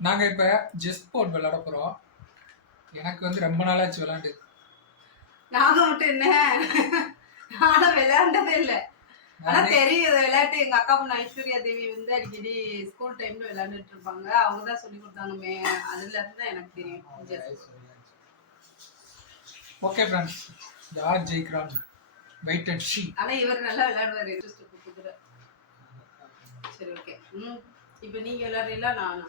நாங்கள் இப்போ ஜெஸ் போர்ட் விளையாட போகிறோம் எனக்கு வந்து ரொம்ப நாளாச்சு விளையாண்டு. நாங்க மட்டும் என்ன? நானும் விளையாண்டதே இல்ல. ஆனா தெரியும் விளையாட்டு எங்க அக்கா பொண்ணு ஐஸ்வர்யா தேவி வந்து அடிக்கடி ஸ்கூல் டைம்ல விளையாண்டுட்டு இருப்பாங்க. அவங்க தான் சொல்லி கொடுத்தாங்க மே அதுல இருந்து எனக்கு தெரியும். ஓகே ஃப்ரெண்ட்ஸ் யார் ஜெயிக்கிறான்னு வெயிட் அண்ட் ஷீ ஆனா இவர் நல்லா விளையாடுவாரு. இன்ட்ரெஸ்ட் குதிரை சரி ஓகே ம். இப்போ நீங்க விளையாடுறீங்களா? நானா?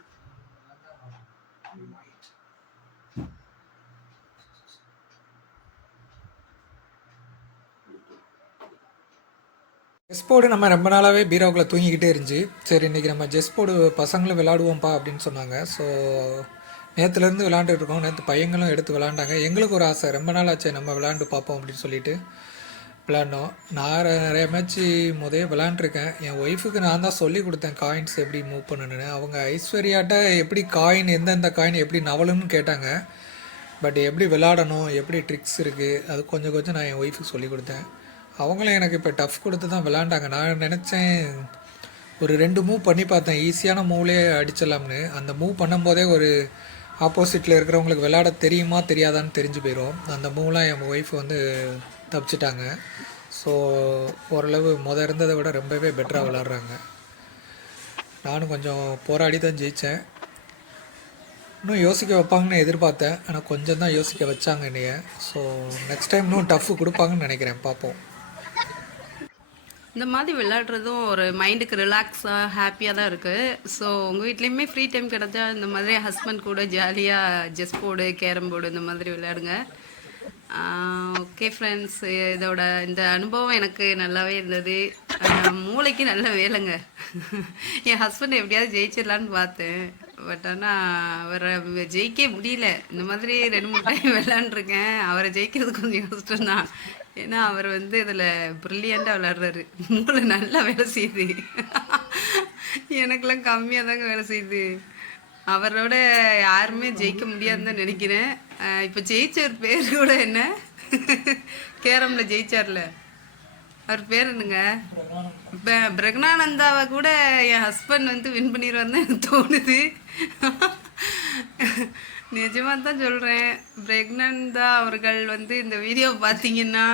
செஸ் போர்டு நம்ம ரொம்ப நாளாகவே பீரோக்குள்ளே தூங்கிக்கிட்டே இருந்துச்சு. சரி இன்றைக்கி நம்ம செஸ் போர்டு பசங்களும் விளாடுவோம்ப்பா அப்படின்னு சொன்னாங்க. ஸோ நேற்றுலேருந்து விளாண்டுட்டு இருக்கோம். நேற்று பையங்களும் எடுத்து விளாண்டாங்க எங்களுக்கு ஒரு ஆசை. ரொம்ப நாள் ஆச்சு நம்ம விளாண்டு பார்ப்போம் அப்படின்னு சொல்லிட்டு. விளாண்டோம் நான் நிறைய மேட்ச்சு முதே விளாண்டுருக்கேன் என் ஒய்ஃபுக்கு நான் தான் சொல்லி கொடுத்தேன் காயின்ஸ் எப்படி மூவ் பண்ணணுன்னு அவங்க ஐஸ்வர்யாட்ட எப்படி காயின் எந்தெந்த காயின் எப்படி நவலுன்னு கேட்டாங்க. பட் எப்படி விளாடணும் எப்படி ட்ரிக்ஸ் இருக்குது அது கொஞ்சம் கொஞ்சம் நான் என் ஒய்ஃபுக்கு சொல்லி கொடுத்தேன். அவங்களும் எனக்கு இப்போ டஃப் கொடுத்து தான் விளாண்டாங்க நான் நினச்சேன் ஒரு ரெண்டு மூவ் பண்ணி பார்த்தேன். ஈஸியான மூவ்லேயே அடிச்சிடலாம்னு. அந்த மூவ் பண்ணும்போதே ஒரு ஆப்போசிட்டில் இருக்கிறவங்களுக்கு விளாட தெரியுமா தெரியாதான்னு தெரிஞ்சு போயிடும் அந்த மூவ்லாம் என் ஒய்ஃப் வந்து தப்பிச்சிட்டாங்க. ஸோ ஓரளவு முத இருந்ததை விட ரொம்பவே பெட்டராக விளாட்றாங்க. நானும் கொஞ்சம் போராடி தான் ஜெயித்தேன் இன்னும் யோசிக்க வைப்பாங்கன்னு எதிர்பார்த்தேன். ஆனால் கொஞ்சம் தான் யோசிக்க வச்சாங்க என்னைய. ஸோ நெக்ஸ்ட் டைம் இன்னும் டஃப் கொடுப்பாங்கன்னு நினைக்கிறேன். பார்ப்போம். இந்த மாதிரி விளையாடுறதும் ஒரு மைண்டுக்கு ரிலாக்ஸாக ஹாப்பியாக தான் இருக்குது ஸோ உங்கள் வீட்லேயுமே ஃப்ரீ டைம் கிடைச்சா இந்த மாதிரி ஹஸ்பண்ட் கூட ஜாலியாக செஸ் போர்டு கேரம் போர்டு இந்த மாதிரி விளையாடுங்க. ஓகே ஃப்ரெண்ட்ஸ் இதோட இந்த அனுபவம் எனக்கு நல்லாவே இருந்தது. மூளைக்கு நல்ல வேலைங்க. என் ஹஸ்பண்ட் எப்படியாவது ஜெயிச்சிடலான்னு பார்த்தேன். பட் ஆனால் அவரை ஜெயிக்க முடியல. இந்த மாதிரி ரெண்டு மூணு டைம் விளாண்டுருக்கேன் அவரை ஜெயிக்கிறது கொஞ்சம் கஷ்டம்தான் ஏன்னா அவர் வந்து இதில் ப்ரில்லியண்ட்டாக விளாடுறாரு மூளை நல்லா வேலை செய்யுது. எனக்கெல்லாம் கம்மியாக தாங்க வேலை செய்யுது. அவரோட யாருமே ஜெயிக்க முடியாதுன்னு தான் நினைக்கிறேன் இப்போ ஜெயிச்சவர் பேர் கூட என்ன? கேரமில் ஜெயிச்சார்ல. அவர் பேர் என்னங்க? ப- பிரக்னானந்தாவை கூட என் ஹஸ்பண்ட் வந்து வின் பண்ணிடுவார்னு தான் எனக்கு தோணுது. நிஜமாக தான் சொல்கிறேன் பிரக்னந்தா அவர்கள் வந்து இந்த வீடியோ பார்த்தீங்கன்னா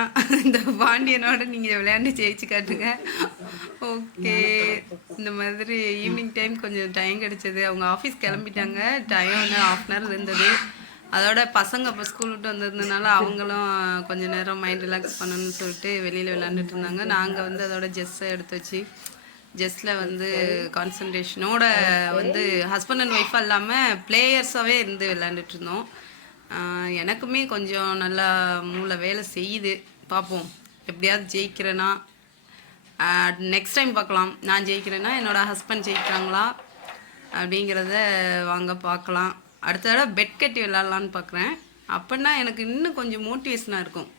இந்த பாண்டியனோட நீங்கள் விளையாண்டு ஜெயிச்சு காட்டுங்க. ஓகே. இந்த மாதிரி ஈவினிங் டைம் கொஞ்சம் டைம் கிடைச்சது. அவங்க ஆஃபீஸ் கிளம்பிட்டாங்க. டைம் ஒன்று ஆஃப் அன் ஹவர் இருந்தது. அதோட பசங்க இப்போ ஸ்கூல் விட்டு வந்ததுனால அவங்களும் கொஞ்சம் நேரம் மைண்ட் ரிலாக்ஸ் பண்ணணும்னு சொல்லிட்டு வெளியில் விளாண்டுட்டு இருந்தாங்க. நாங்கள் வந்து அதோட ஜெஸ்ஸை எடுத்து வச்சு ஜெஸ்ஸில் வந்து கான்சன்ட்ரேஷனோட வந்து ஹஸ்பண்ட் அண்ட் ஒய்ஃபாக இல்லாமல் பிளேயர்ஸாகவே இருந்து விளாண்டுட்டு இருந்தோம் எனக்குமே கொஞ்சம் நல்லா மூளை வேலை செய்யுது. பார்ப்போம் எப்படியாவது ஜெயிக்கிறேன்னா நெக்ஸ்ட் டைம் பார்க்கலாம். நான் ஜெயிக்கிறேன்னா என்னோட ஹஸ்பண்ட் ஜெயிக்கிறாங்களா அப்படிங்கிறத வாங்க பார்க்கலாம். அடுத்த தடவை பெட் கட்டி விளாட்லான்னு பார்க்குறேன். அப்படின்னா எனக்கு இன்னும் கொஞ்சம் மோட்டிவேஷனாக இருக்கும்.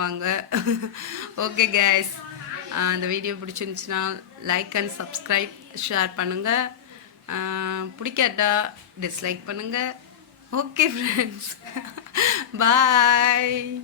வாங்க. ஓகே கேஸ் இந்த வீடியோ பிடிச்சிருந்துச்சுன்னா லைக் அண்ட் சப்ஸ்கிரைப் ஷேர் பண்ணுங்கள் பிடிக்காட்டா டிஸ்லைக் பண்ணுங்கள் ஓகே ஃப்ரெண்ட்ஸ் பாய்